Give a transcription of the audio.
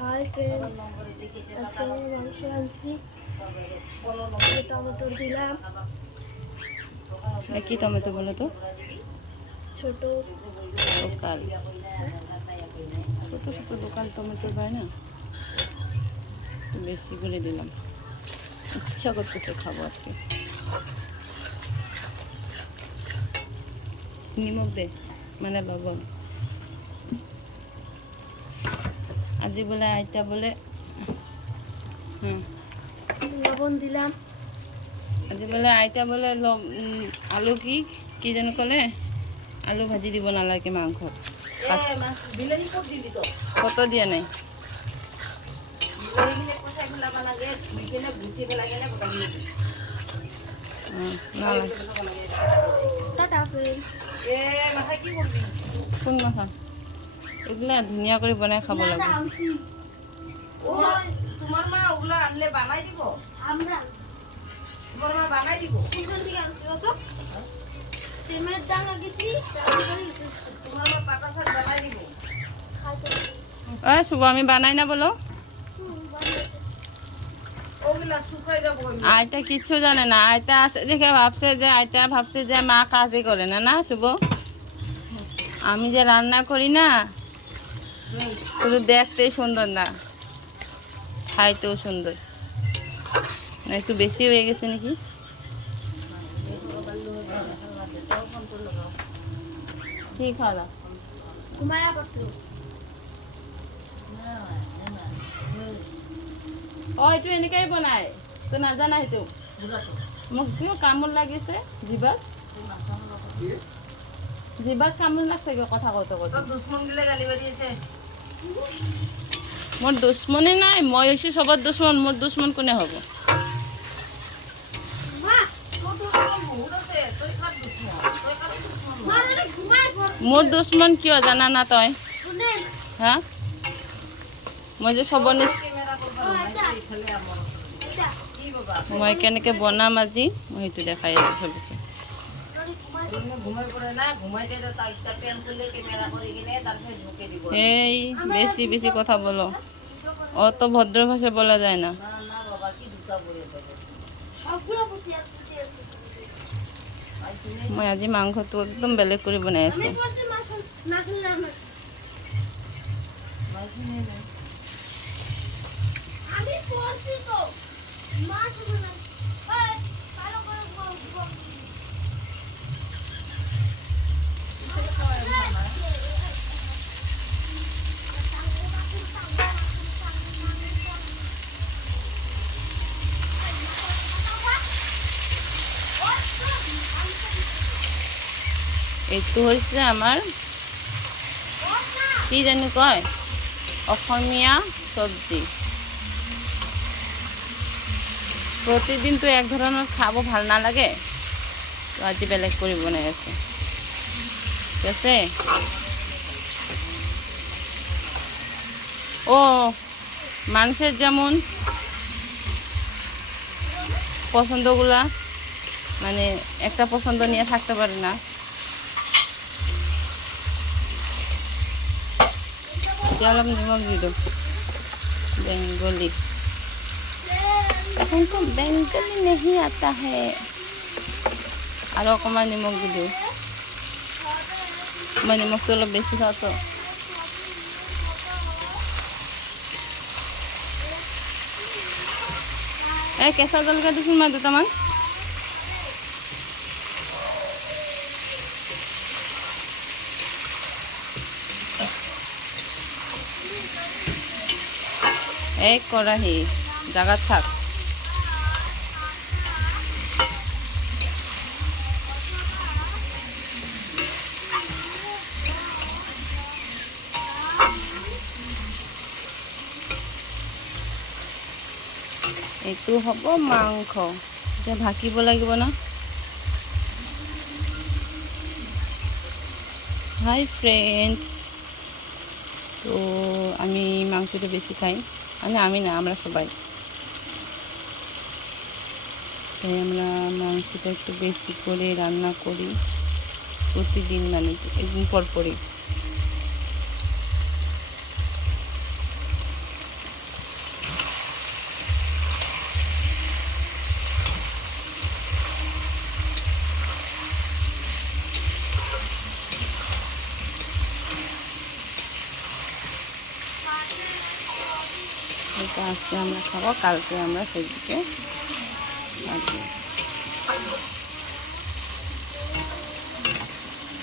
Hi friends, আজকে আমি মাংস আনছি, টমেটো দিলাম। কি টমেটো বলো তো? ছোট লোকাল, ছোট ছোট লোকাল টমেটো পায় না, একটু বেশি করে দিলাম। ইচ্ছা করতেছে খাবো আজকে। নিমক দে, মানে লবণ। আজি বলে আইতা বলে লবণ দিলাম। আজি বলে আইতা বলে আলু কি যেন কলে, আলু ভাজি দিব নালাগে মাংস। কত দিয়া নাই? Tata friends. কোন মাথা? এগুলা ধুনীয়া করে বনাই খাব লাগে। তোমার মা ওগুলা আনলে বানাই দিব। আমরা তোমার মা বানাই দিব। কোন দিকে আনছি তো? তেমের দাম লাগেছি, তোমার মা পাতা শাক বানাই দিব। শুভ আমি বানাই না বলো। ওগুলা শুকাই যাবো। আইটা কিচ্ছু জানে না। আইটা আসে দেখে ভাবছে যে মা কাজই করে না। না শুভ, আমি যে রান্না করি না, শুধু দেখতেই সুন্দর না, খাইতেও সুন্দর। একটু বেশি হয়ে গেছে নাকি? কি খাওয়া? ঘুমায়া পড়ছে। এইটো এনেকাই বনায়, তো নাজানা সেইটো? মোক কিয় কামোৰ লাগিছে জিভাত? জিভাত কামোৰ লাগছে কিয় কথা কওঁতে কওঁতে? দুশ্মন গিলে গালি বাড়িয়েছে। মোৰ দুশ্মনী নাই, মই হৈছোঁ চবত দুশ্মন। মোৰ দুশ্মন কোনে হ'ব? মোৰ দুশ্মন কিয় জানা না তই? হা, মই যে চবৰ মই কেনেকৈ বনাম আজি মই সেইটো দেখাই আছোঁ চবকে। এই বেশি বেশি কথা বলো, অত ভদ্র ভাষা বলা যায় না। মই আজি মাংসটো একদম বেলেগ করে বনাই আছো। এইটো হৈছে আমাৰ কি জানি কয়, অসমীয়া চব্জি। প্ৰতিদিনটো এক ধৰণৰ খাব ভাল নালাগে, তো আজি বেলেগ কৰি বনাই আছে। ঠিক আছে? ও মানুষের যেমন পছন্দগুলা মানে একটা পছন্দ নিয়ে থাকতে পারে না, অলপ নিমখ দি দিও। বেঙ্গলি, এখন তো বেঙ্গলি নেহি আতা হে। আৰু অকণমান নিমখ দি দিওঁ। মই নিমখটো অলপ বেছি খাওঁ তো। এই কেঁচা জলকীয়া দিছোন মই দুটামান। এই কৰাহি জাগাত থাক। এইটো হ'ব মাংস, এতিয়া ঢাকিব লাগিব না। হাই ফ্রেন্ড, তো আমি মাংসটা বেশি খাই, মানে আমি না, আমরা সবাই। তাই আমরা মাংসটা একটু বেশি করে রান্না করি প্রতিদিন, মানে একদিন পর পরই। এটা আজকে আমরা খাবো, কালকে আমরা সেদিকে